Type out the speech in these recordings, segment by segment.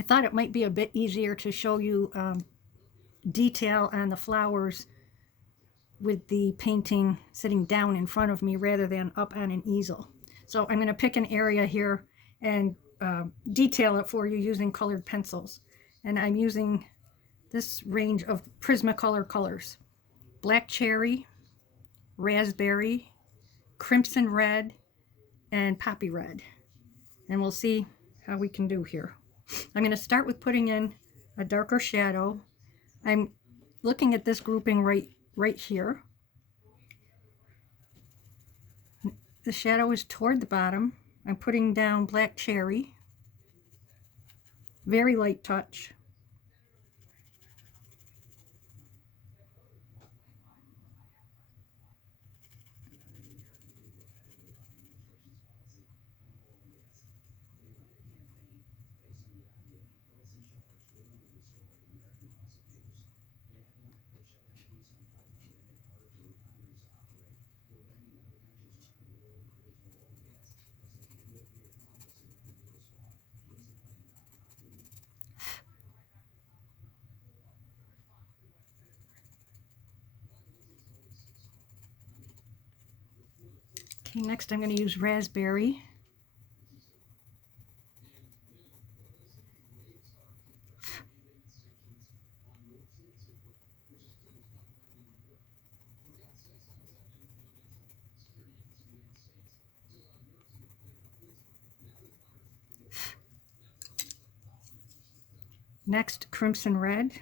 I thought it might be a bit easier to show you detail on the flowers with the painting sitting down in front of me rather than up on an easel. So I'm going to pick an area here and detail it for you using colored pencils. And I'm using this range of Prismacolor colors: black cherry, raspberry, crimson red, and poppy red. And we'll see how we can do here. I'm going to start with putting in a darker shadow. I'm looking at this grouping right here. The shadow is toward the bottom. I'm putting down black cherry, very light touch. Okay, next I'm going to use raspberry. Next, crimson red.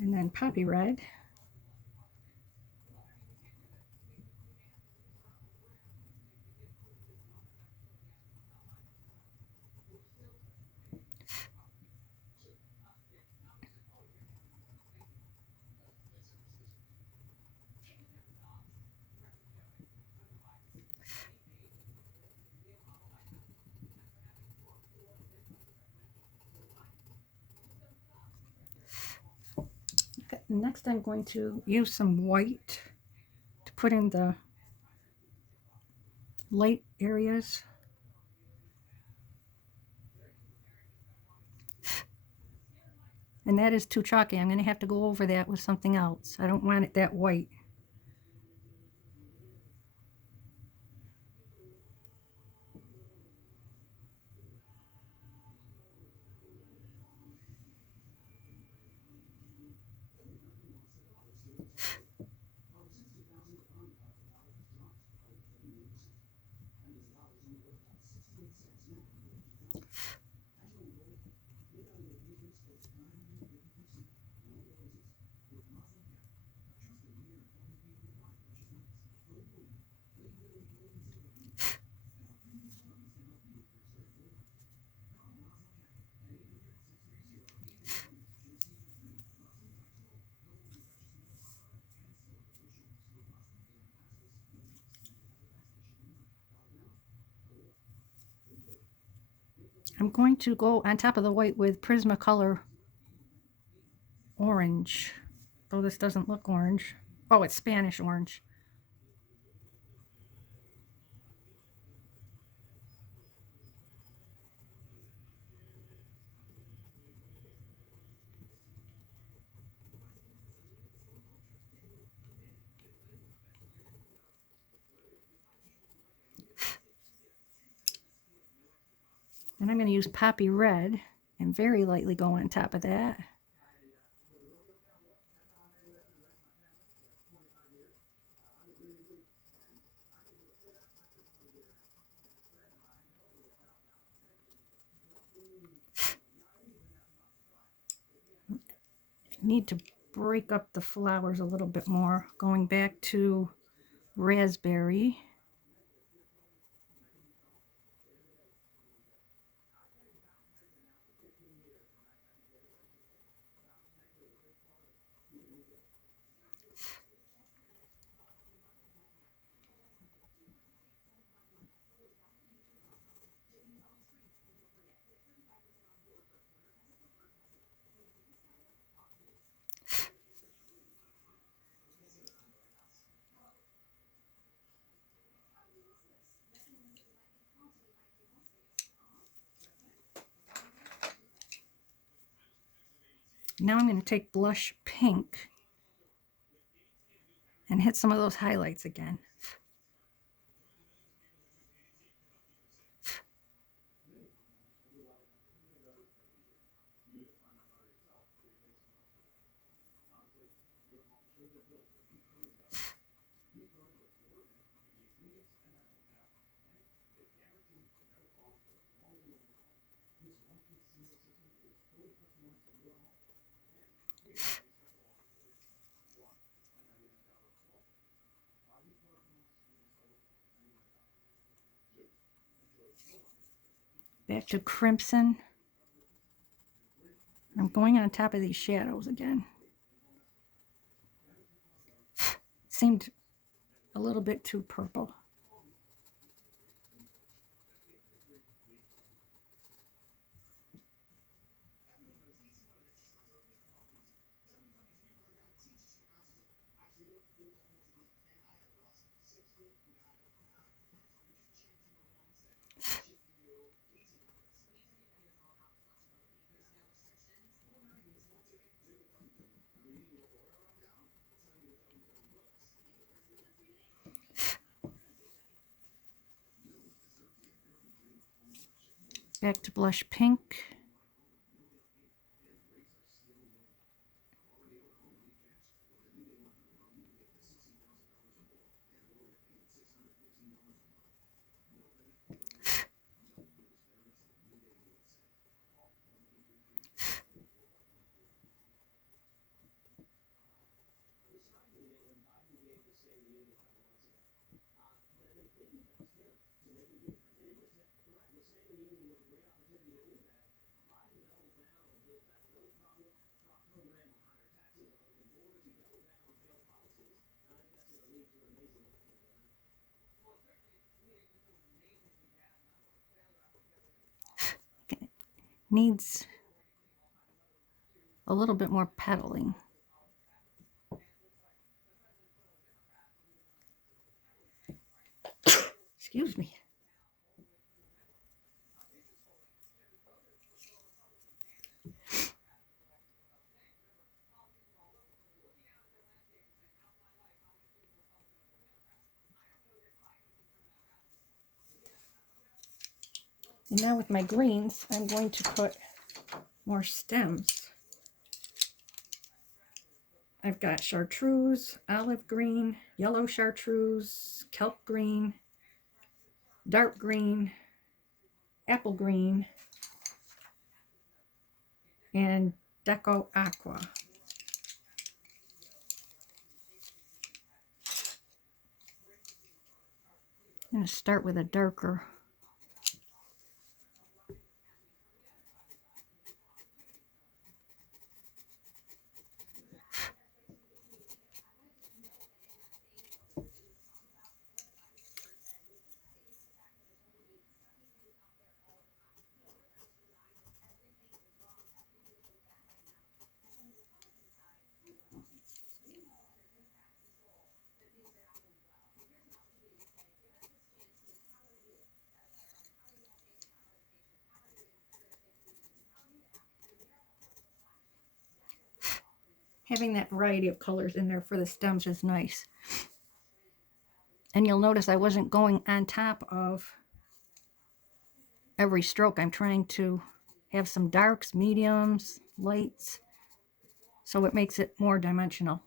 And then poppy red. Next, I'm going to use some white to put in the light areas. And that is too chalky. I'm going to have to go over that with something else. I don't want it that white. I'm going to go on top of the white with Prismacolor orange, though this doesn't look orange. Oh, it's Spanish orange. And I'm going to use poppy red and very lightly go on top of that. need to break up the flowers a little bit more. Going back to raspberry. Now I'm going to take blush pink and hit some of those highlights again. Back to crimson. I'm going on top of these shadows again. Seemed a little bit too purple. Back to blush pink. Needs a little bit more petaling. Excuse me. And now with my greens, I'm going to put more stems. I've got chartreuse, olive green, yellow chartreuse, kelp green, dark green, apple green, and Deco Aqua. I'm going to start with a darker. Having that variety of colors in there for the stems is nice. And you'll notice I wasn't going on top of every stroke. I'm trying to have some darks, mediums, lights, so it makes it more dimensional.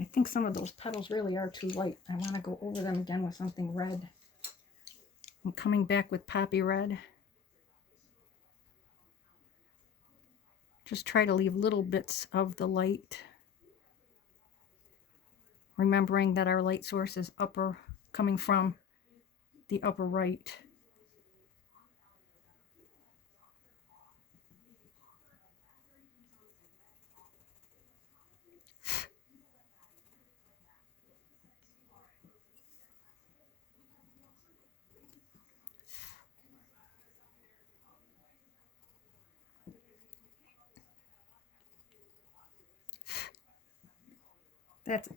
I think some of those petals really are too light. I want to go over them again with something red. I'm coming back with Poppy Red. Just try to leave little bits of the light. Remembering that our light source is upper, coming from the upper right.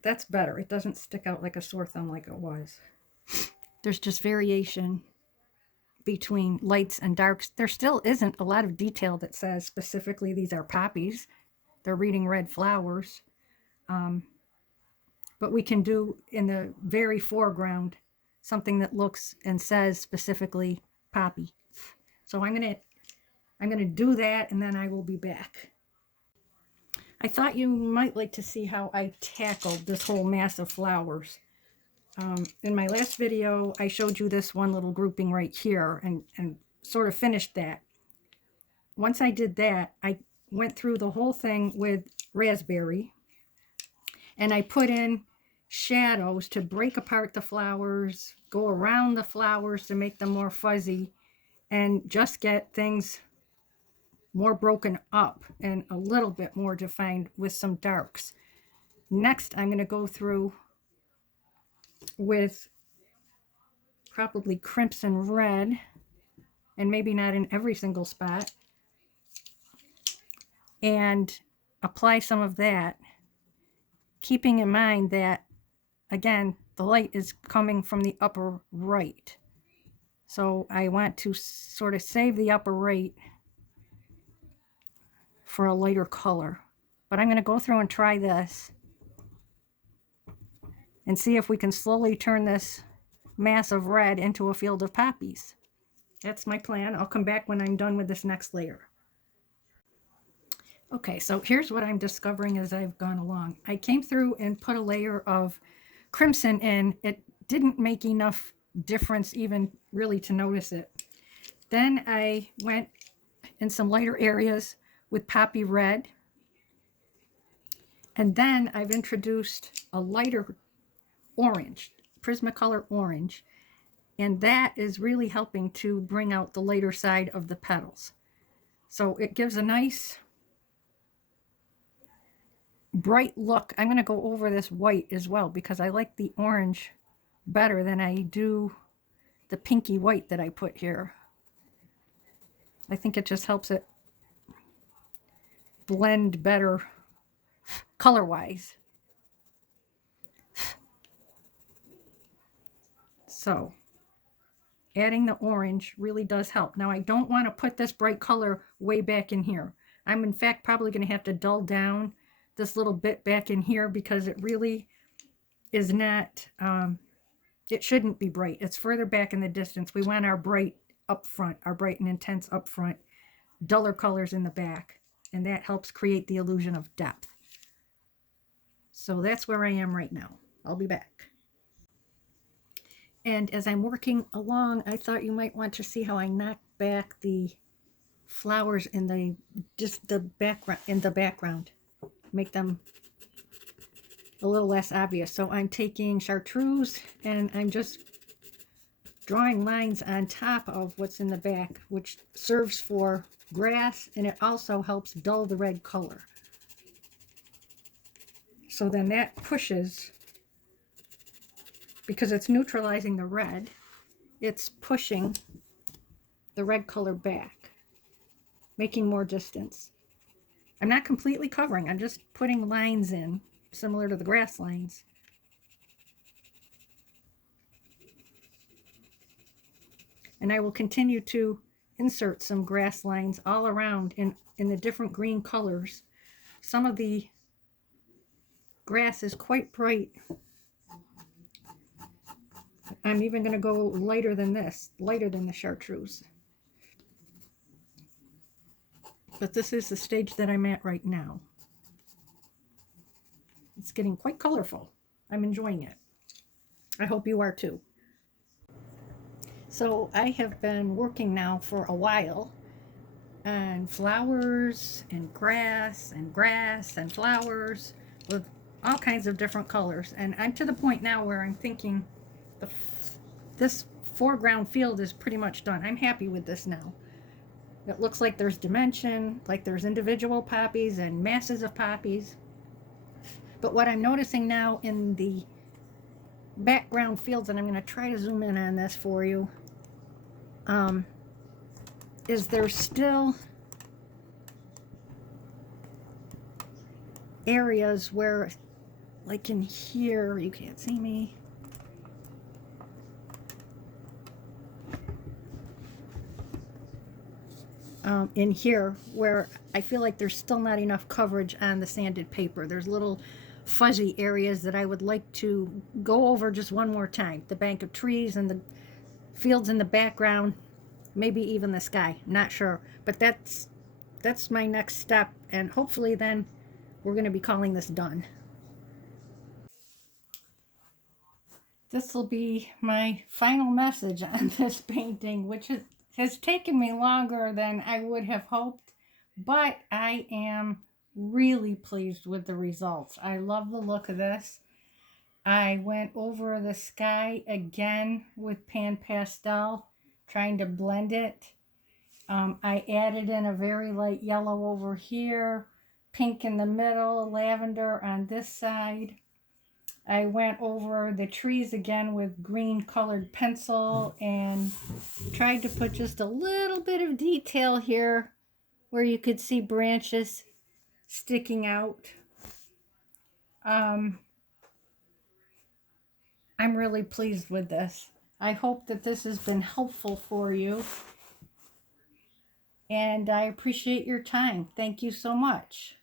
That's better. It doesn't stick out like a sore thumb like it was. There's just variation between lights and darks. There still isn't a lot of detail that says specifically these are poppies. They're reading red flowers. But we can do in the very foreground something that looks and says specifically poppy. So I'm gonna do that, and then I will be back. I thought you might like to see how I tackled this whole mass of flowers. In my last video, I showed you this one little grouping right here and sort of finished that. Once I did that, I went through the whole thing with raspberry, and I put in shadows to break apart the flowers, go around the flowers to make them more fuzzy, and just get things more broken up and a little bit more defined with some darks. Next, I'm going to go through with probably crimson red, and maybe not in every single spot, and apply some of that, keeping in mind that, again, the light is coming from the upper right. So I want to sort of save the upper right for a lighter color. But I'm going to go through and try this and see if we can slowly turn this mass of red into a field of poppies. That's my plan. I'll come back when I'm done with this next layer. Okay, so here's what I'm discovering as I've gone along. I came through and put a layer of crimson in. It didn't make enough difference even really to notice it. Then I went in some lighter areas with poppy red. And then I've introduced a lighter orange, Prismacolor orange. And that is really helping to bring out the lighter side of the petals. So it gives a nice bright look. I'm going to go over this white as well because I like the orange better than I do the pinky white that I put here. I think it just helps it blend better color-wise. So adding the orange really does help. Now I don't want to put this bright color way back in here. I'm in fact probably going to have to dull down this little bit back in here because it really is not, it shouldn't be bright. It's further back in the distance. We want our bright up front, our bright and intense up front, duller colors in the back, and that helps create the illusion of depth. So that's where I am right now. I'll be back. And as I'm working along, I thought you might want to see how I knock back the flowers in the background, make them a little less obvious. So I'm taking chartreuse and I'm just drawing lines on top of what's in the back, which serves for grass, and it also helps dull the red color. So then that pushes, because it's neutralizing the red, it's pushing the red color back, making more distance. I'm not completely covering, I'm just putting lines in, similar to the grass lines. And I will continue to insert some grass lines all around in the different green colors. Some of the grass is quite bright. I'm even going to go lighter than this, lighter than the chartreuse. But this is the stage that I'm at right now. getting quite colorful. I'm enjoying it. I hope you are too. So I have been working now for a while on flowers and grass and flowers with all kinds of different colors. And I'm to the point now where I'm thinking this foreground field is pretty much done. I'm happy with this now. It looks like there's dimension, like there's individual poppies and masses of poppies. But what I'm noticing now in the background fields, and I'm going to try to zoom in on this for you, is there's still areas where, like in here, you can't see me. In here, where I feel like there's still not enough coverage on the sanded paper. There's little fuzzy areas that I would like to go over just one more time. The bank of trees and the fields in the background, maybe even the sky, not sure. But that's my next step, and hopefully then we're going to be calling this done. This will be my final message on this painting, which has taken me longer than I would have hoped, but I am really pleased with the results. I love the look of this. I went over the sky again with Pan Pastel, trying to blend it. I added in a very light yellow over here, pink in the middle, lavender on this side. I went over the trees again with green colored pencil and tried to put just a little bit of detail here where you could see branches sticking out. I'm really pleased with this. I hope that this has been helpful for you, and I appreciate your time. Thank you so much.